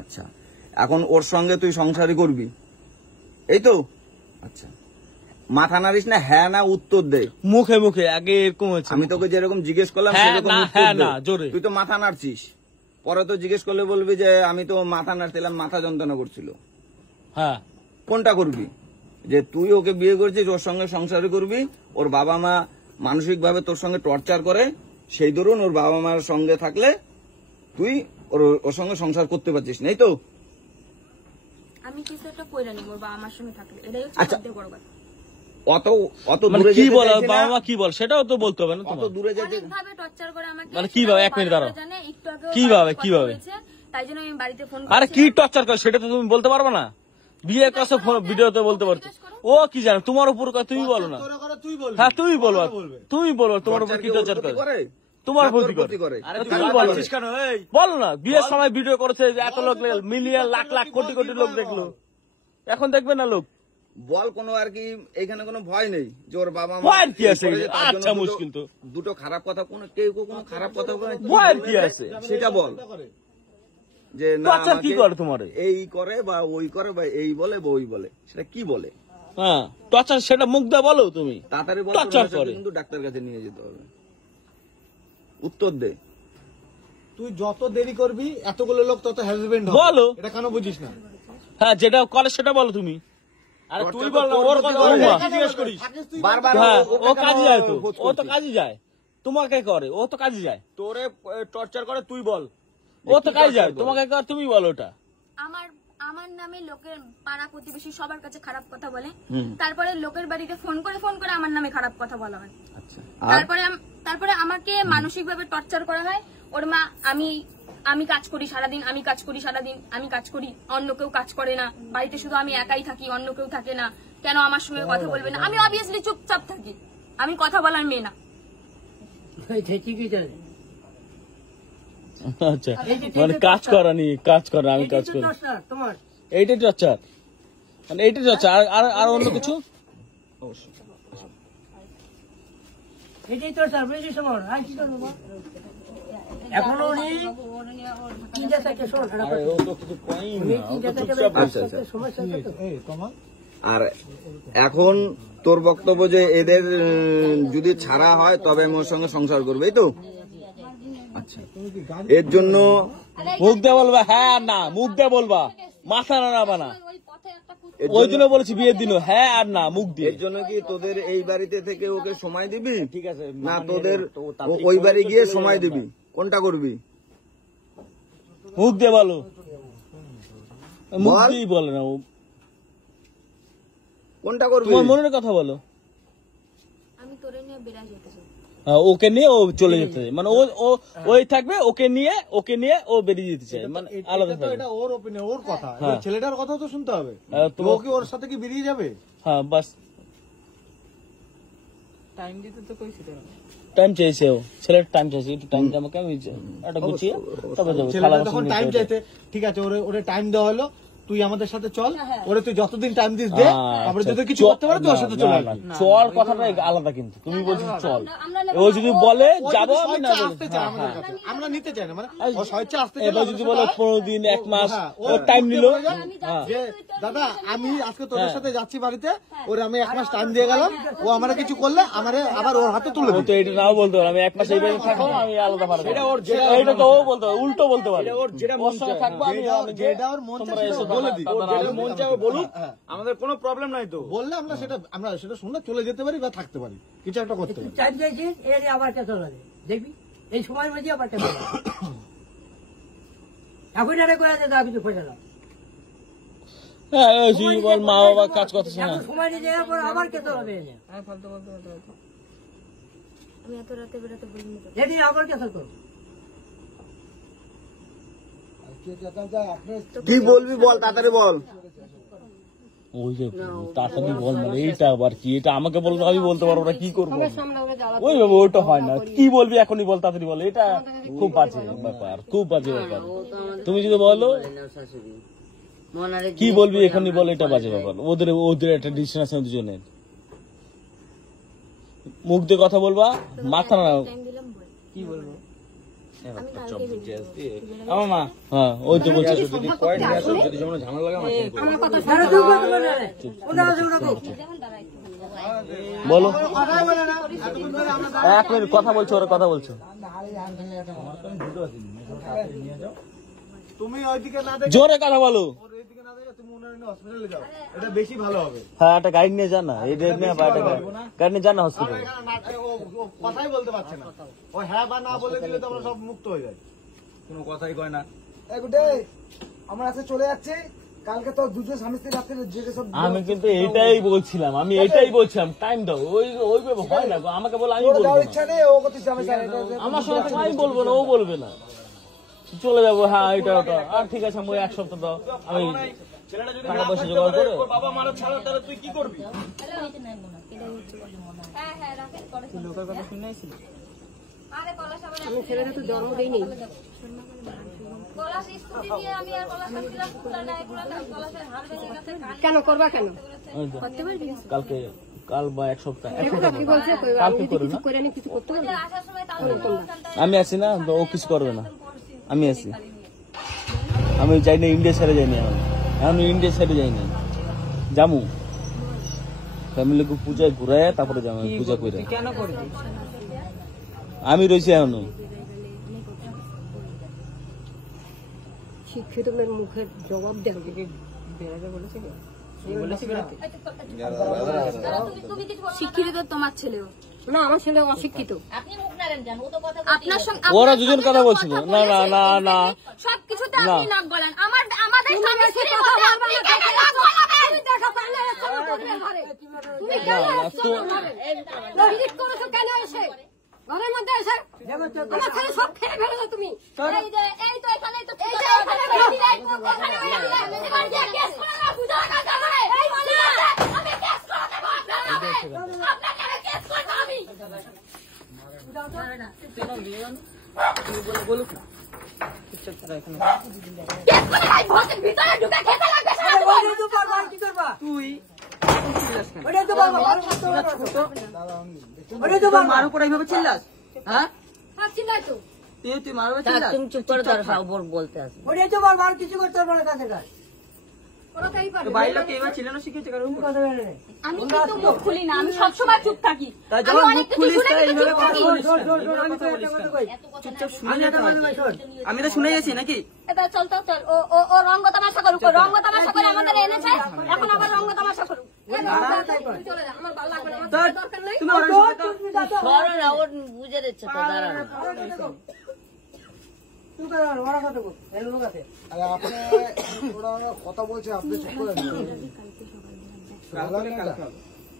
আচ্ছা, এখন ওর সঙ্গে তুই সংসারই করবি, এই তো? আচ্ছা, মাথা নাড়িস না, হ্যাঁ না উত্তর দে। মুখে মুখে আগে এরকম হচ্ছে। আমি তোকে যেরকম জিজ্ঞেস করলাম সেরকম উত্তর দে। তুই তো মাথা নাড়ছিস, পরে তো জিজ্ঞেস করলে বলবি যে আমি তো মাথা নাড়ছিলাম, মাথা যন্ত্রণা করছিল। হ্যাঁ, কোনটা করবি? যে তুই ওকে বিয়ে করছিস, ওর সঙ্গে সংসারই করবি, ওর বাবা মা মানসিক ভাবে তোর সঙ্গে টর্চার করে, সেই ধরুন ওর বাবা মার সঙ্গে থাকলে তুই ওর সঙ্গে সংসার করতে পারছিস, নেই তো? আমি কিছু একটা কইরা নিব বাবা আমার সঙ্গে থাকলে, এটাই হচ্ছে সবথেকে বড় কথা। অত দূরে কি বল, বাবা মা কি বল সেটাও তো বলতে হবে না। অত দূরে যেতে অনেকভাবে টর্চার করে আমাকে, মানে কিভাবে? 1 মিনিট দাঁড়াও, কিভাবে? তাই জন্য আমি বাড়িতে ফোন আরে কি টর্চার করে সেটা তো তুমি বলতে পারবে না? বিয়ে করছো ভিডিওতে বলতে পারছো, ও কি জানে তোমার উপর? তুমি বলো না। হ্যাঁ তুমি বলবা, তোমার উপর কি টর্চার করে, তোমার প্রতি করে। বলো না, বিয়ের সময় ভিডিও করেছে, এত লোক মিলিয়ন লাখ লাখ কোটি কোটি লোক দেখলো, এখন দেখবে না লোক? বল, কোনো আর কি এখানে কোনো ভয় নেই যে ওর বাবা মা ভয়ের কি আছে? আচ্ছা, মুশকিল তো। দুটো খারাপ কথা, কেউ কোনো খারাপ কথা বলে, ভয়ের কি আছে সেটা বল। যে না কি করে তোমার, এই করে বা ওই করে বা এই বলে বা ওই বলে, সেটা কি বলে? হ্যাঁ, টর্চার সেটা মুখ দিয়ে বলো তুমি। তাড়াতাড়ি বল, কিন্তু ডাক্তার কাছে নিয়ে যেতে হবে। উত্তর দে। তুই যত দেরি করবি এতগুলো লোক তত হ্যারাসমেন্ট হবে। বলো, এটা কেন বুঝিস না? হ্যাঁ, যেটা করে সেটা বলো তুমি। আরে তুই বল না, ওর কথা জিজ্ঞেস করিস বারবার। ও কাজে যায় তো, ও তো কাজে যায়, তোমাকে করে, ও তো কাজে যায়, তোরে টর্চার করে, তুই বল। ও তো কাজে যায়, তোমাকে করে, তুমি বল। ওটা আমার নামে লোকের পাড়া প্রতিবেশী সবার কাছে খারাপ কথা বলে, তারপরে লোকের বাড়িতে ফোন করে আমার নামে খারাপ কথা বলা হয়। তারপরে আমাকে মানসিক ভাবে টর্চার করা হয়। ওর মা, আমি কাজ করি সারাদিন, আমি কাজ করি, অন্য কেউ কাজ করে না, বাড়িতে শুধু আমি একাই থাকি, অন্য কেউ থাকে না, কেন আমার সঙ্গে কথা বলবে না? আমি অবভিয়াসলি চুপচাপ থাকি, আমি কথা বলার মেয়ে না। আচ্ছা, মানে কাজ করা, আমি কাজ করি, এইটাই টর্চার, মানে এইটাই টর্চার। আর অন্য কিছু? এখনো উনি তিনটা থেকে আর এখন তোর বক্তব্য যে এদের যদি ছাড়া হয় তবে আমি ওর সঙ্গে সংসার করবে, এই তো? আচ্ছা, এর জন্য মুখ দিয়ে বলবা হ্যাঁ না, মুখ দিয়ে বলবা, মাথা নাড়াবা না। ওই জন্য বলেছি বিয়ের দিনও হ্যাঁ আর না মুখ দিয়ে। এর জন্য কি তোদের এই বাড়িতে থেকে ওকে সময় দিবি? ঠিক আছে, না তোদের ওই বাড়ি গিয়ে সময় দিবি? কোনটা করবি? মুখ দিয়ে বলো, মুখ দিয়েই বলে না ও। কোনটা করবি? তোমার মনের কথা বলো। আমি তোরে নিয়ে বেড়া যেতে চাই। ওকে নিয়ে ও চলে যেতে চাই, মানে ওই থাকবে, ওকে নিয়ে ও বেরিয়ে যেতে চাই, মানে আলাদা থাকবে। এটা ওর ওপিনিয়ন, ওর কথা। ছেলেটার কথাও তো শুনতে হবে। ও কি ওর সাথে কি বেরিয়ে যাবে? হ্যাঁ, বাস টাইম দিতে তো কইছি তো। টাইম চাইছে, ও ছেলের টাইম চাইছে, একটু টাইম দে আমাকে, আমি এটা গুছিয়ে তবে যাবো। ছেলেটা তখন টাইম চাইতে, ঠিক আছে, ওরে টাইম দেওয়া হলো, তুই আমাদের সাথে চল, ওরে তুই যতদিন টাইম দিস দে, তারপরে যদি কিছু করতে পারে তোর সাথে চলে আসবি। চল কথাটা আলাদা, কিন্তু তুমি বলছিস চল, ও যদি বলে যাবো, আমি না আসতে চাই আমাদের কাছে, আমরা নিতে চাই না, মানে ও স্বেচ্ছা আসতে চাই। এবার যদি বলে 15 দিন 1 মাস ওর টাইম নিল, যে দাদা আমি আজকে তোদের সাথে যাচ্ছি বাড়িতে, ওরে আমি 1 মাস টাইম দিয়ে গেলাম, ও আমারে কিছু করলে আমারে আবার ওর হাতে তুলে দিই। তো এটা নাও বলতে পারে, আমি 1 মাস এই বাড়িতে থাকবো, আমি আলাদা পারবো, এটা তো ও বলতে পারে, উল্টো বলতে পারে, ওর যেটা মন চায় থাকবো, আমি যেটা ওর মন চায় বলে দিই, মন চায় বলুক, আমাদের কোনো প্রবলেম নাই তো। বললে আমরা সেটা শুনে চলে যেতে পারি বা থাকতে পারি, কিছু একটা করতে পারি। টাইম চাইছিস, এর আবার কেসল হবে, দেখবি এই সময়ের মধ্যে আবার কেসল হবে। এখন এটা করে আছে, কিছু খোঁজা দাও। হ্যাঁ, বল মা বাবা কাজ করতেছে না, সময় নিয়ে যাওয়ার পর আবার কেসল হবে, আমি এত রাতে বেড়াতে বলিনি তো, যেদিন আবার কেসল করো। কি বলবি বল, তাড়াতাড়ি বল। ওই যে তাড়াতাড়ি বল, মানে এইটা আবার কি? এটা আমাকে বলবো, আমি বলতে পারবো না, কি করবো? ওই বাবা, ওইটা হয় না, কি বলবি এখনই বল, তাড়াতাড়ি বল। এটা খুব বাজে ব্যাপার, খুব বাজে ব্যাপার। তুমি যদি বলো কি বলবি এখনই বল, এটা বাজে ব্যাপার। ওদের একটা ডিসিশন আছে দুজনের, মুখ দিয়ে কথা বলবা, মাথা না টাইম দিলাম বল। কি বলবো? আমি কালকে বেরিয়ে আমার মা হ্যাঁ ওই তো বলছে যদি পয়েন্ট নিয়ে আসো, যদি যেমন ঝামেলা লাগে আমাকে ফোন করো। আমার কথা বলো কথাই বলে না এতক্ষণ ধরে আমরা এক মিনিট কথা বলছো, ওরা কথা বলছো। তুমি ওইদিকে না দেখে জোরে কথা বলো। ওর এইদিকে না দেখে তুমি ওনার হসপিটালে যাও, এটা বেশি ভালো হবে। হ্যাঁ একটা গাইড নিয়ে যান না, এই রেট নিয়ে বা একটা গাইড নিয়ে যান না হসপিটালে। এখানে ও কথাই বলতে পারছে না, ও হ্যাঁ বা না বলে দিলে তো আমরা সব মুক্ত হয়ে যাই। কোনো কথাই কয় না। আমরা আজকে চলে যাচ্ছি, কালকে তো দুজন স্বামী স্ত্রী রাত্রে যে সব আমি কিন্তু এইটাই বলছিলাম, আমি এইটাই বলছিলাম টাইম দাও। ওই ওইভাবে হয় না গো, আমাকে বলো আমি বলবো যাওয়ার না। ইচ্ছা নেই, ও করতে যাবে স্যার, আমার সঙ্গে তো আমি বলবো না, ও বলবে না। চলে যাবো, হ্যাঁ এটা ওটা। আর ঠিক আছে, আমি ওই এক সপ্তাহ দাও, আমি ছেলেটা যদি টাকা না পয়সা থাকতে জোগাড় পারে, করে ওর বাবা মারা ছাড়া তাহলে তুই কি করবি? হ্যাঁ হ্যাঁ রাখেন করে লোকের কথা শুনে আসছিল। আরে পলাশ আবার আমি ছেলেটা তো জন্ম দেয়নি। পলাশ স্কুটি দিয়ে আমি আর পলাশ আসছিলাম পলাশের হাড় ভেঙে গেছে কেন করবা কেন? ওই তো, করতে পারবি কালকে কাল বা এক সপ্তাহ কি বলছে? কইবা, আমি কালকে যদি করবে কিছু না। করে নি কিছু করতে পারবো? আসার সময় তাহলে আমি আছি না, তো ও কিছু করবে না। আমি আছি, আমি যাই না, ইন্ডিয়া ছেড়ে যাই না এখন। আমি ইন্ডিয়া ছেড়ে যাই না, যামু ফ্যামিলিকে পূজায় ঘুরায় তারপরে যাবো পূজা করে। তুই কেন করবি? আমি রয়েছি এখনো। শিক্ষিত মেয়ের মুখের জবাব দেবে। বেড়াতে বলেছিল, বলেছি বেড়াতে। তুমি কিছু শিক্ষিত তো তোমার ছেলেও না, আমার ছেলে অশিক্ষিত। আপনার সঙ্গে ওরা দুজন কথা বলছিল। না না না না সবকিছুতে আপনি নাক গলান। আমাদের স্বামী স্ত্রীর কথা মধ্যে বলবে আপনি না, কেন নাক গলাবেন? তুমি দেখা পাইলে এসো তোমার ঘরে। তুমি কেন এসছো আমার ঘরে? ভিজিট করেছো কেন এসে? ঘরের মধ্যে এসে আমার ছেলে সব খেয়ে ফেলেছো তুমি। এই তো এখানেই তো এই যে এখানে দিলাই ওখানে ওই এবার যে কেস করে না পূজা না করে এই বলে আমি কেস করে দেব আপনাকে কেস করতে আমি বলুক না, চুপচাপ থাকা এখানে। কেস করে ভাই ঘরের ভিতরে ঢুকে খেতে লাগবে সারা তুই ওরে মার উপর এইভাবে চিল্লাস? হ্যাঁ, চিল্লাই তো তুই মার উপর চিল্লাস? তুমি চুপ করে দাঁড়াও, ওপর বলতে আসো। ওরে তো বারবার কিছু করতে পারবে না কাছে কাছে। ওরাই পারবে তো বাইরের লোক এবার চিল্লানো শিখেছে কারণ আমি কিন্তু মুখ খুলি না, আমি সবসময় চুপ থাকি। তাই আমি যখন মুখ অনেক কিছু খুলিস শুনে তাই কিন্তু এইভাবে চুপ কথা থাকি। বলিস না, এইভাবে কথা বলিস না। চুপচাপ শুনে যেতে হয়। আমি তো শুনে গেছি নাকি? এবার চল তো চল, ও রঙ্গ তামাশা করুক, রঙ্গ তামাশা করে আমাদের এনেছে, এখন আবার রঙ্গ তামাশা করুক। তুই চলে যা, আমার ভালো লাগবে না, আমার তো দরকার নেই। তুমি ওর সাথে বুঝে দিচ্ছে তো দাঁড়া। আরে আপনি ওরা কথা বলছে, আপনি চুপ করে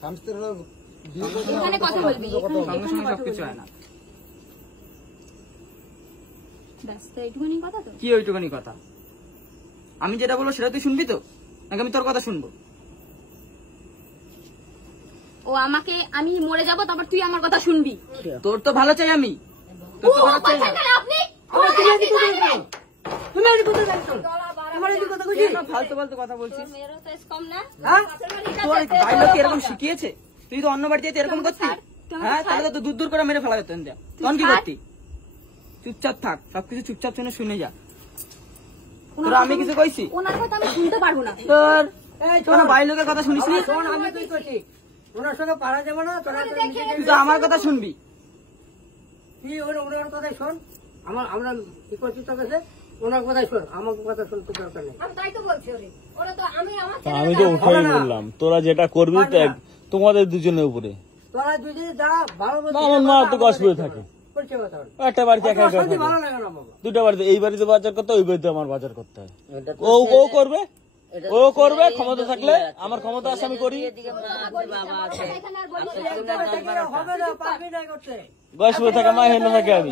স্বামী স্ত্রী বিয়ে করছে, এখানে কথা বলবি, সঙ্গে সঙ্গে সবকিছু হয় না। ব্যাস তো এইটুকুনি কথা তো। কি ওইটুখানি কথা? আমি যেটা বলবো সেটা তুই শুনবি তো, নাকি আমি তোর কথা শুনবো? ও আমাকে, আমি মরে যাব তারপর তুই আমার কথা শুনবি। তোর তো ভালো চাই আমি, তোর তো খারাপ চাই না। আপনি তুমি এদিকে কোথায় যাচ্ছো? তোমার এদিকে কথা কইছি? ফালতু ফালতু কথা বলছিস। মেয়েরও তো কম না। তোর ভাই লোক এরকম শিখিয়েছে? তুই তো অন্য বাড়িতে এরকম করতি? হ্যাঁ, তাহলে তো দূর দূর করে মেরে ফেলা যেত। তখন কি করতি? চুপচাপ থাক, সবকিছু চুপচাপ শুনে যা। তোর আমি কিছু কইছি? ওনার কথা আমি শুনতে পারবো না। তোর ভাই লোকের কথা শুনিস নি? শোন, আমি তুই করছি ওনার সঙ্গে পারা যাবে না। তোরা তুই তো আমার কথা শুনবি। তুই ওনার কথাই শোন। আমরা কি করছি তোর কাছে? ওনার কথাই শোন, আমার কথা শুনতে দরকার নেই। আমি তাই তো বলছি ওরে। ওরা তো আমি আমার তা আমি তো ওটাই বললাম, তোরা যেটা করবি তো তোমাদের দুজনের উপরে। তোরা দুজনে যা ভালো না, আমার মা তো কষ্টে থাকে, করছে কথা বল। একটা বাড়িতে একা একা থাকে, ভালো লাগে না বাবা। দুটা বাড়িতে, এই বাড়িতে বাজার করতে হয়, ওই বাড়িতে আমার বাজার করতে হয়। ও করবে, ও করবে, ক্ষমতা থাকলে আমার ক্ষমতা আছে আমি করি। এখানে আর বলি হবে না, পারবি না করতে, বয়স থাকে মা, হেন থাকে আমি।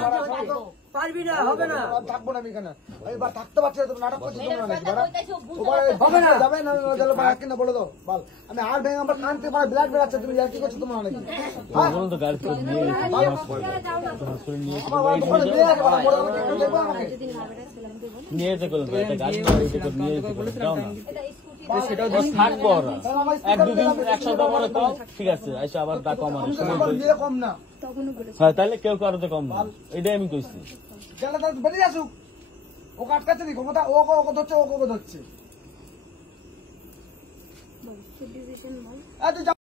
পারবি না, হবে না। থাকবো না আমি এখানে, এবার থাকতে পারছি না, তুমি নাটক করছো তোমরা নাকি বাড়া? হবে না, যাবে না, তাহলে বাড়া কিনা বলে দাও বল। আমি আর ভেঙে আমার কান থেকে ব্লাড বেরাচ্ছে, তুমি কি করছো তোমরা নাকি? বলুন তো গাড়ি করে নিয়ে হসপিটাল নিয়ে আমার দোকানে বিয়ে আছে, বাড়া বলে আমাকে একটু দেখবো আমাকে। নিয়ে যেতে করুন, একটা গাড়ি নিয়ে যেতে করুন, যাও না। সেটাও ও থাকবো ওরা এক দুদিন, এক সপ্তাহ পরে তো ঠিক আছে, এসে আবার ডাক আমার বিয়ে কম না, হ্যাঁ, তাহলে কেউ কারোতে কম না, এটাই আমি কইছি। গেলে তার বেরিয়ে আসুক। ও আটকাচ্ছে নি ক্ষমতা, ও ওকে ধরছে, ও ওকে ধরছে। তুই